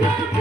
Yeah.